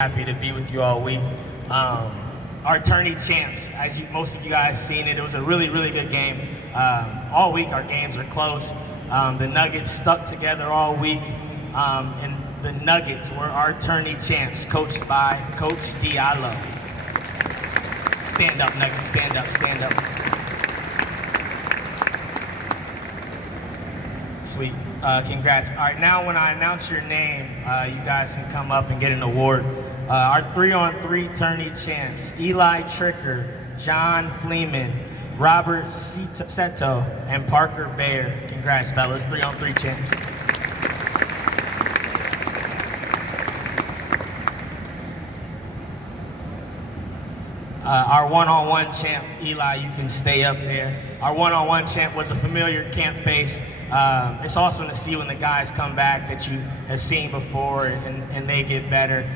Happy to be with you all week. Our tourney champs, as most of you guys seen it was a really, really good game. All week our games are close. The Nuggets stuck together all week, and the Nuggets were our tourney champs, coached by Coach Diallo. Stand up, Nuggets, stand up, stand up. Sweet. Congrats. All right, now when I announce your name, you guys can come up and get an award. Our 3-on-3 tourney champs, Eli Tricker, John Fleeman, Robert Seto, and Parker Bayer. Congrats, fellas, 3-on-3 champs. Our one-on-one champ, Eli, you can stay up there. Our one-on-one champ was a familiar camp face. It's awesome to see when the guys come back that you have seen before and they get better.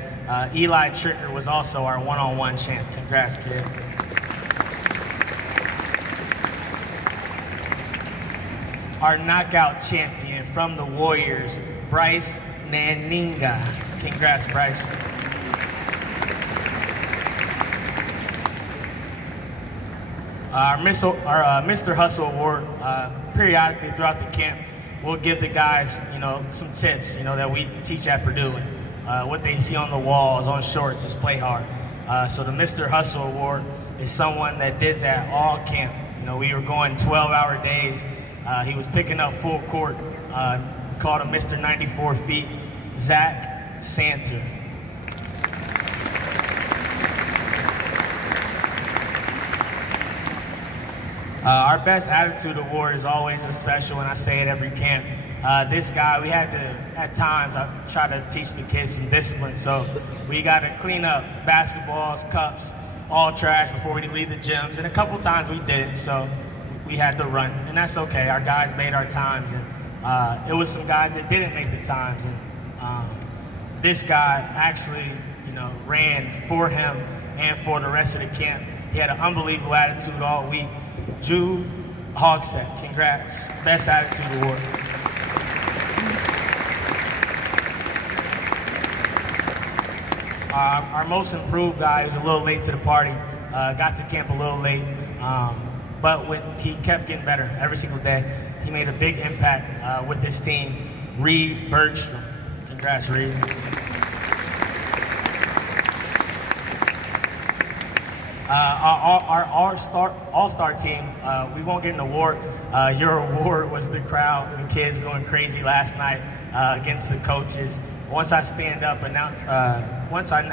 Eli Tricker was also our one-on-one champ. Congrats, kid. Our knockout champion from the Warriors, Bryce Naninga. Congrats, Bryce. Our Mr. Hustle Award, periodically throughout the camp, we'll give the guys, some tips, that we teach at Purdue. And, what they see on the walls, on shorts, is play hard. So the Mr. Hustle Award is someone that did that all camp. We were going 12-hour days. He was picking up full court. We called him Mr. 94 Feet, Zach Santer. Our best attitude award is always a special, and I say it every camp. This guy, we had to, at times, I try to teach the kids some discipline, so we got to clean up basketballs, cups, all trash before we leave the gyms, and a couple times we didn't, so we had to run, and that's okay. Our guys made our times, and it was some guys that didn't make the times, and this guy actually, ran for him and for the rest of the camp. He had an unbelievable attitude all week. Jude Hogsett, congrats. Best Attitude Award. Our most improved guy is a little late to the party. Got to camp a little late, but he kept getting better every single day. He made a big impact with his team. Reed Bergstrom. Congrats, Reed. Our all-star team, we won't get an award. Your award was the crowd, the kids going crazy last night against the coaches. Once I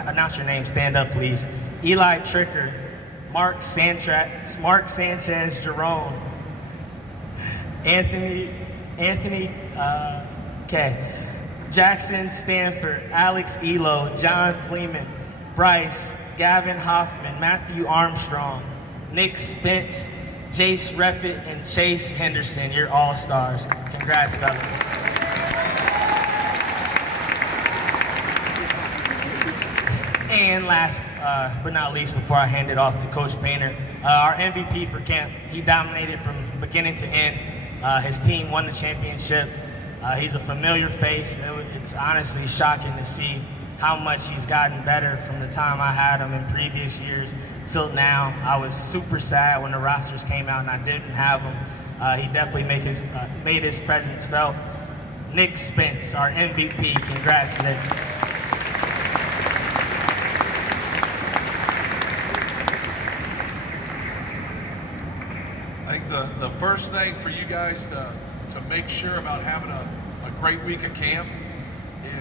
announce your name, stand up, please. Eli Tricker, Mark Sanchez Jerome, Anthony, Jackson Stanford, Alex Elo, John Fleeman, Bryce, Gavin Hoffman, Matthew Armstrong, Nick Spence, Jace Reffitt, and Chase Henderson. You're all-stars. Congrats, fellas. And last but not least, before I hand it off to Coach Painter, our MVP for camp. He dominated from beginning to end. His team won the championship. He's a familiar face. It's honestly shocking to see how much he's gotten better from the time I had him in previous years till now. I was super sad when the rosters came out and I didn't have him. He definitely made his presence felt. Nick Spence, our MVP. Congrats, Nick. I think the first thing for you guys to make sure about having a great week of camp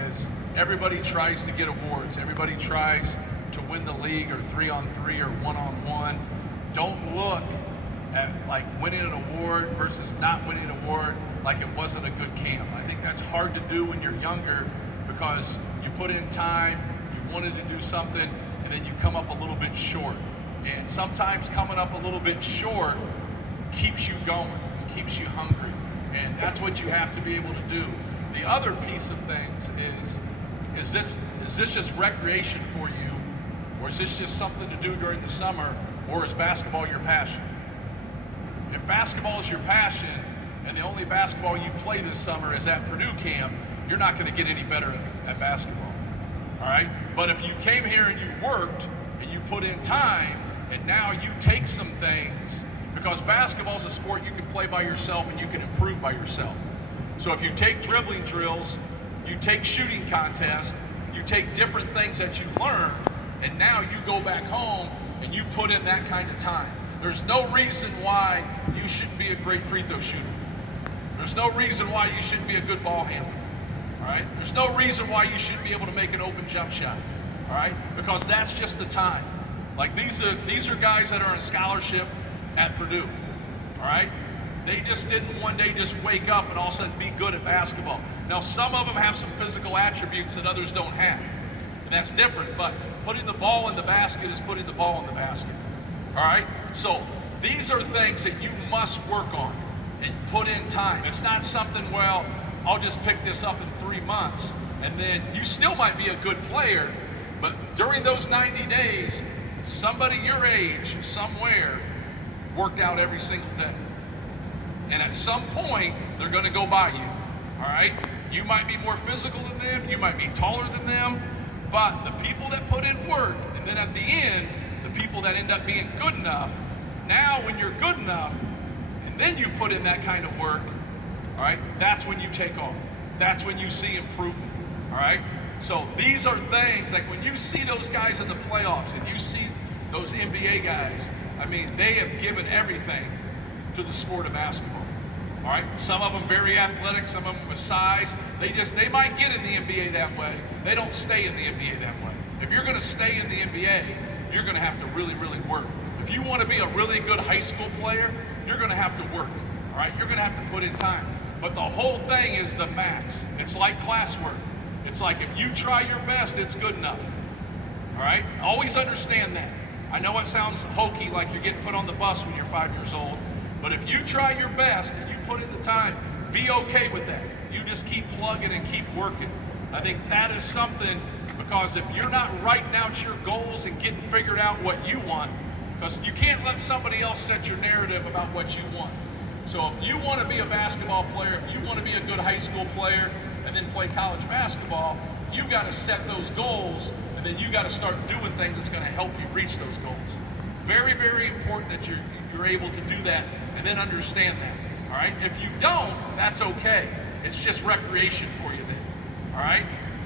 is everybody tries to get awards. Everybody tries to win the league or 3-on-3 or 1-on-1. Don't look at like winning an award versus not winning an award like it wasn't a good camp. I think that's hard to do when you're younger because you put in time, you wanted to do something, and then you come up a little bit short. And sometimes coming up a little bit short keeps you going, keeps you hungry. And that's what you have to be able to do. The other piece of things is this just recreation for you, or is this just something to do during the summer, or is basketball your passion? If basketball is your passion, and the only basketball you play this summer is at Purdue camp, you're not going to get any better at basketball, all right? But if you came here and you worked and you put in time, and now you take some things, because basketball is a sport you can play by yourself and you can improve by yourself. So if you take dribbling drills, you take shooting contests, you take different things that you learn, and now you go back home and you put in that kind of time. There's no reason why you shouldn't be a great free throw shooter. There's no reason why you shouldn't be a good ball handler. All right? There's no reason why you shouldn't be able to make an open jump shot. All right? Because that's just the time. Like these are guys that are on scholarship at Purdue. All right? They just didn't one day just wake up and all of a sudden be good at basketball. Now some of them have some physical attributes that others don't have. And that's different, but putting the ball in the basket is putting the ball in the basket. All right? So these are things that you must work on and put in time. It's not something, well, I'll just pick this up in 3 months, and then you still might be a good player, but during those 90 days, somebody your age, somewhere, worked out every single day. And at some point, they're gonna go by you, all right? You might be more physical than them, you might be taller than them, but the people that put in work, and then at the end, the people that end up being good enough, now when you're good enough, and then you put in that kind of work, all right, that's when you take off. That's when you see improvement, all right? So these are things, like when you see those guys in the playoffs and you see those NBA guys, I mean, they have given everything to the sport of basketball, all right? Some of them very athletic, some of them with size. They might get in the NBA that way. They don't stay in the NBA that way. If you're gonna stay in the NBA, you're gonna have to really, really work. If you wanna be a really good high school player, you're gonna have to work, all right? You're gonna have to put in time. But the whole thing is the max. It's like classwork. It's like if you try your best, it's good enough, all right? Always understand that. I know it sounds hokey, like you're getting put on the bus when you're 5 years old, but if you try your best and you put in the time, be okay with that. You just keep plugging and keep working. I think that is something, because if you're not writing out your goals and getting figured out what you want, because you can't let somebody else set your narrative about what you want. So if you want to be a basketball player, if you want to be a good high school player and then play college basketball, you got to set those goals, and then you got to start doing things that's going to help you reach those goals. Very, very important that you're able to do that and then understand that, all right? If you don't, that's okay. It's just recreation for you then, all right?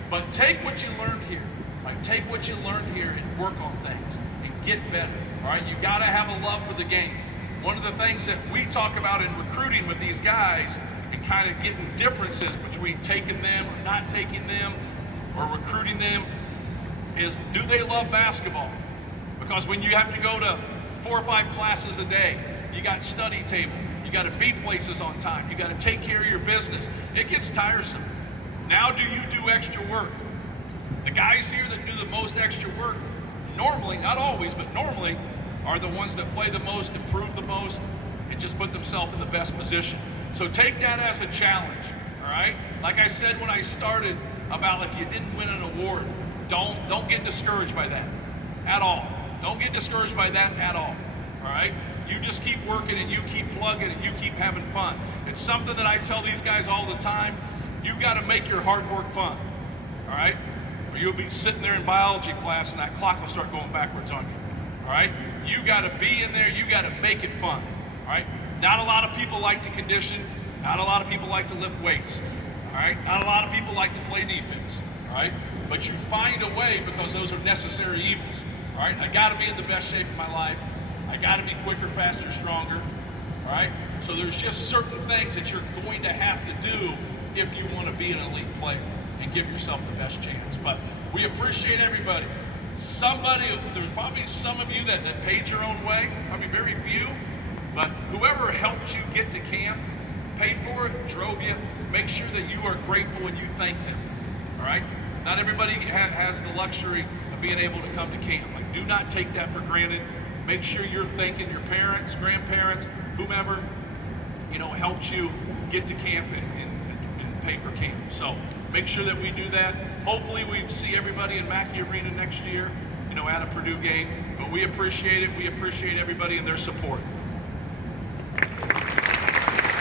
But take what you learned here, right? Take what you learned here and work on things and get better, all right? You got to have a love for the game. One of the things that we talk about in recruiting with these guys and kind of getting differences between taking them or not taking them or recruiting them is, do they love basketball? Because when you have to go to 4 or 5 classes a day, you got study table, you got to be places on time, you got to take care of your business, it gets tiresome. Now do you do extra work? The guys here that do the most extra work, normally, not always, but normally, are the ones that play the most, improve the most, and just put themselves in the best position. So take that as a challenge, all right? Like I said when I started about if you didn't win an award, don't get discouraged by that at all. Don't get discouraged by that at all right? You just keep working and you keep plugging and you keep having fun. It's something that I tell these guys all the time. You got to make your hard work fun, all right? Or you'll be sitting there in biology class and that clock will start going backwards on you, all right? You got to be in there. You got to make it fun, all right? Not a lot of people like to condition. Not a lot of people like to lift weights, all right? Not a lot of people like to play defense, all right? But you find a way because those are necessary evils, all right? I got to be in the best shape of my life. I got to be quicker, faster, stronger, all right? So there's just certain things that you're going to have to do if you want to be an elite player and give yourself the best chance. But we appreciate everybody. There's probably some of you that paid your own way, probably very few, but whoever helped you get to camp, paid for it, drove you, make sure that you are grateful and you thank them, all right? Not everybody has the luxury of being able to come to camp. Like, do not take that for granted. Make sure you're thanking your parents, grandparents, whomever, helped you get to camp and pay for camp. So make sure that we do that. Hopefully we see everybody in Mackey Arena next year, at a Purdue game. But we appreciate it. We appreciate everybody and their support.